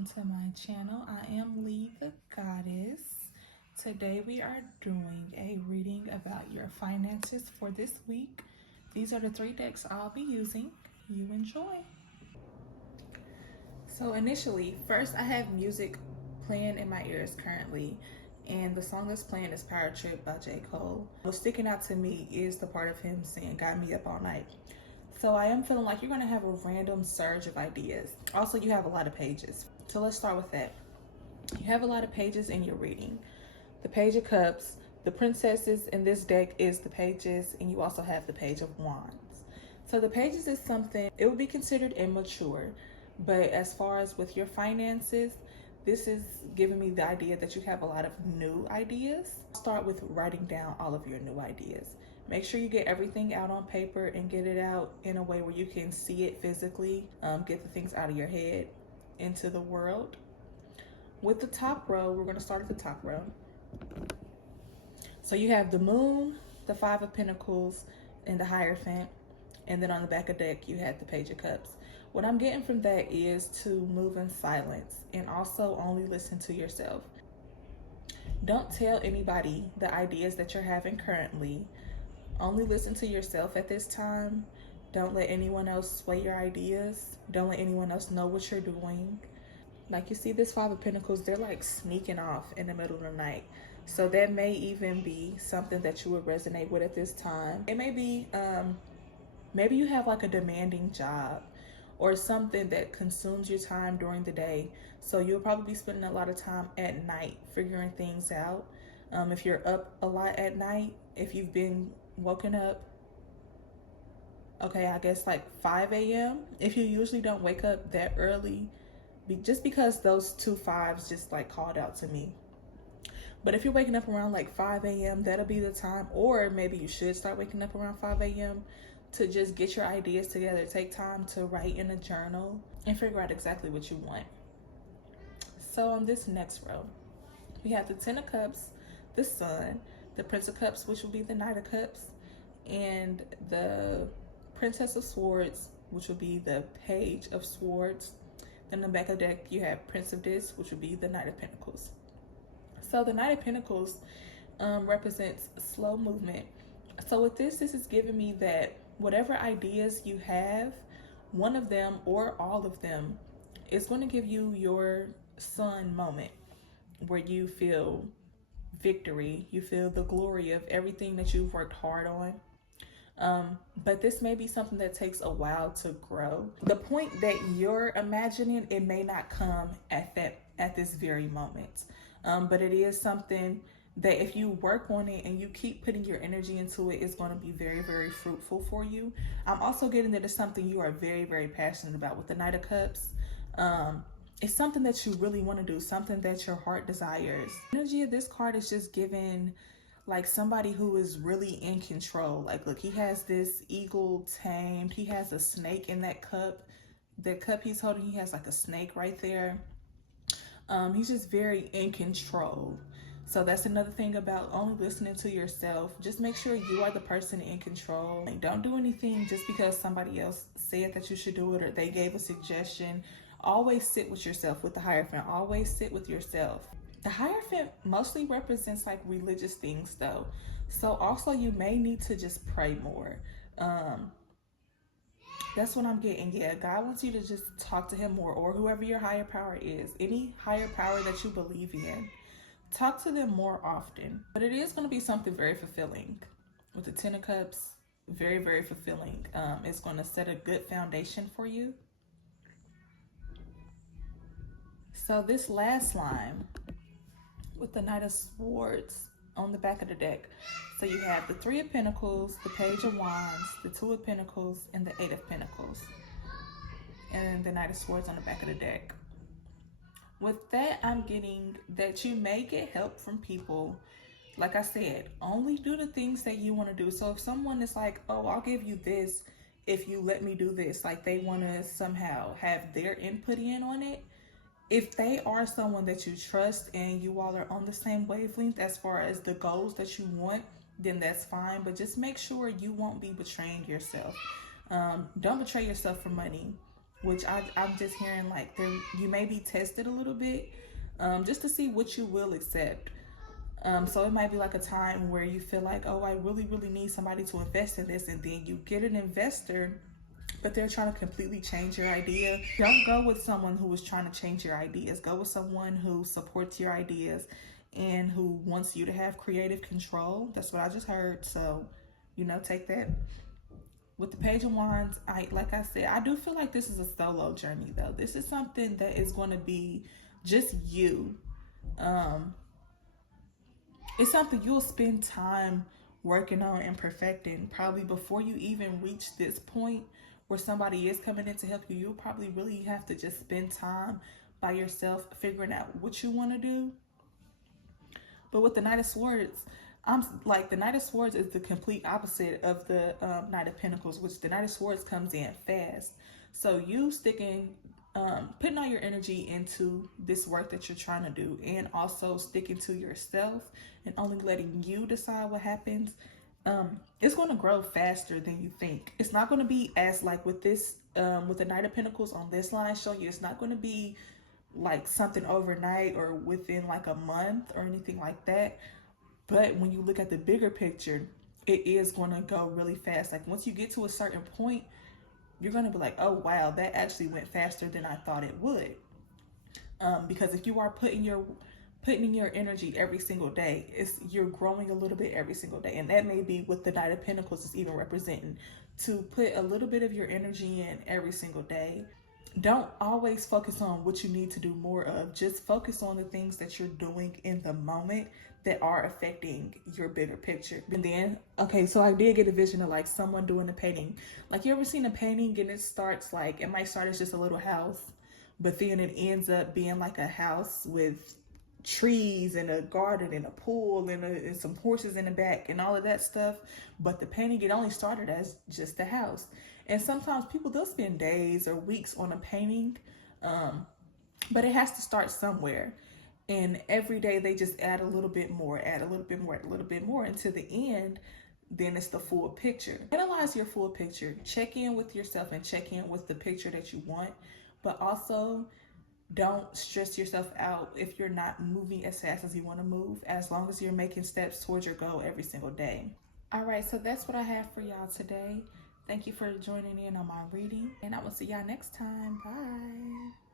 welcome to my channel. I am Lee the Goddess. Today we are doing a reading about your finances for this week. These are the 3 decks I'll be using. You enjoy. So initially, first I have music playing in my ears currently, and the song that's playing is Power Trip by J. Cole. What's sticking out to me is the part of him saying, "Got me up all night." So I am feeling like you're going to have a random surge of ideas. Also, you have a lot of pages. So let's start with that. You have a lot of pages in your reading. The Page of Cups, the princesses in this deck is the pages, and you also have the Page of Wands. So the pages is something, it would be considered immature, but as far as with your finances, this is giving me the idea that you have a lot of new ideas. Start with writing down all of your new ideas. Make sure you get everything out on paper and get it out in a way where you can see it physically. Get the things out of your head into the world. With the top row, we're going to start at the top row. So you have the Moon, the Five of Pentacles, and the Hierophant. And then on the back of the deck, you have the Page of Cups. What I'm getting from that is to move in silence and also only listen to yourself. Don't tell anybody the ideas that you're having currently. Only listen to yourself at this time. Don't let anyone else sway your ideas. Don't let anyone else know what you're doing. Like you see this Five of Pentacles, they're like sneaking off in the middle of the night. So that may even be something that you would resonate with at this time. It may be, maybe you have like a demanding job or something that consumes your time during the day. So you'll probably be spending a lot of time at night figuring things out. If you're up a lot at night, if you've been woken up, okay, I guess like 5 a.m. If you usually don't wake up that early, just because those 2 5s just like called out to me. But if you're waking up around like 5 a.m., that'll be the time. Or maybe you should start waking up around 5 a.m. to just get your ideas together. Take time to write in a journal and figure out exactly what you want. So on this next row, we have the Ten of Cups, the Sun, the Prince of Cups, which will be the Knight of Cups, and the Princess of Swords, which will be the Page of Swords. Then in the back of the deck, you have Prince of Discs, which will be the Knight of Pentacles. So the Knight of Pentacles represents slow movement. So with this is giving me that whatever ideas you have, one of them or all of them is going to give you your sun moment where you feel victory, you feel the glory of everything that you've worked hard on. But this may be something that takes a while to grow. The point that you're imagining, it may not come at this very moment. But it is something that if you work on it and you keep putting your energy into it, it's going to be very, very fruitful for you. I'm also getting that it's something you are very, very passionate about with the Knight of Cups. It's something that you really want to do, something that your heart desires. Energy of this card is just given like somebody who is really in control. Like, look, he has this eagle tamed. He has a snake in that cup. The cup he's holding, he has like a snake right there. He's just very in control. So that's another thing about only listening to yourself. Just make sure you are the person in control. Like, don't do anything just because somebody else said that you should do it or they gave a suggestion. Always sit with yourself. With the Hierophant, always sit with yourself. The Hierophant mostly represents like religious things though. So also you may need to just pray more. That's what I'm getting. Yeah, God wants you to just talk to him more, or whoever your higher power is. Any higher power that you believe in. Talk to them more often. But it is going to be something very fulfilling. With the Ten of Cups, very, very fulfilling. It's going to set a good foundation for you. So this last line with the Knight of Swords on the back of the deck. So you have the Three of Pentacles, the Page of Wands, the Two of Pentacles, and the Eight of Pentacles. And then the Knight of Swords on the back of the deck. With that, I'm getting that you may get help from people. Like I said, only do the things that you want to do. So if someone is like, oh, I'll give you this if you let me do this, like they want to somehow have their input in on it. If they are someone that you trust and you all are on the same wavelength as far as the goals that you want, then that's fine. But just make sure you won't be betraying yourself. Don't betray yourself for money. which I'm just hearing like you may be tested a little bit, just to see what you will accept. So it might be like a time where you feel like, oh, I really, really need somebody to invest in this, and then you get an investor, but they're trying to completely change your idea. Don't go with someone who is trying to change your ideas. Go with someone who supports your ideas and who wants you to have creative control. That's what I just heard. So, take that. With the Page of Wands, like I said, I do feel like this is a solo journey though. This is something that is going to be just you. Um, it's something you'll spend time working on and perfecting. Probably before you even reach this point where somebody is coming in to help you, you'll probably really have to just spend time by yourself figuring out what you want to do. But with the Knight of Swords, I'm like, the Knight of Swords is the complete opposite of the Knight of Pentacles, which the Knight of Swords comes in fast. So you putting all your energy into this work that you're trying to do, and also sticking to yourself and only letting you decide what happens, it's going to grow faster than you think. It's not going to be as like with this, with the Knight of Pentacles on this line showing you, it's not going to be like something overnight or within like a month or anything like that. But when you look at the bigger picture, it is going to go really fast. Like once you get to a certain point, you're going to be like, oh, wow, that actually went faster than I thought it would. Because if you are putting in your energy every single day, you're growing a little bit every single day. And that may be what the Knight of Pentacles is even representing, to put a little bit of your energy in every single day. Don't always focus on what you need to do more of. Just focus on the things that you're doing in the moment that are affecting your bigger picture. And then, okay, so I did get a vision of like someone doing a painting. Like, you ever seen a painting and it starts like, it might start as just a little house, but then it ends up being like a house with trees and a garden and a pool and some horses in the back and all of that stuff. But the painting, it only started as just a house. And sometimes people, they'll spend days or weeks on a painting, but it has to start somewhere. And every day they just add a little bit more, add a little bit more, add a little bit more, until the end, then it's the full picture. Analyze your full picture. Check in with yourself and check in with the picture that you want. But also, don't stress yourself out if you're not moving as fast as you want to move, as long as you're making steps towards your goal every single day. All right, so that's what I have for y'all today. Thank you for joining in on my reading, and I will see y'all next time. Bye.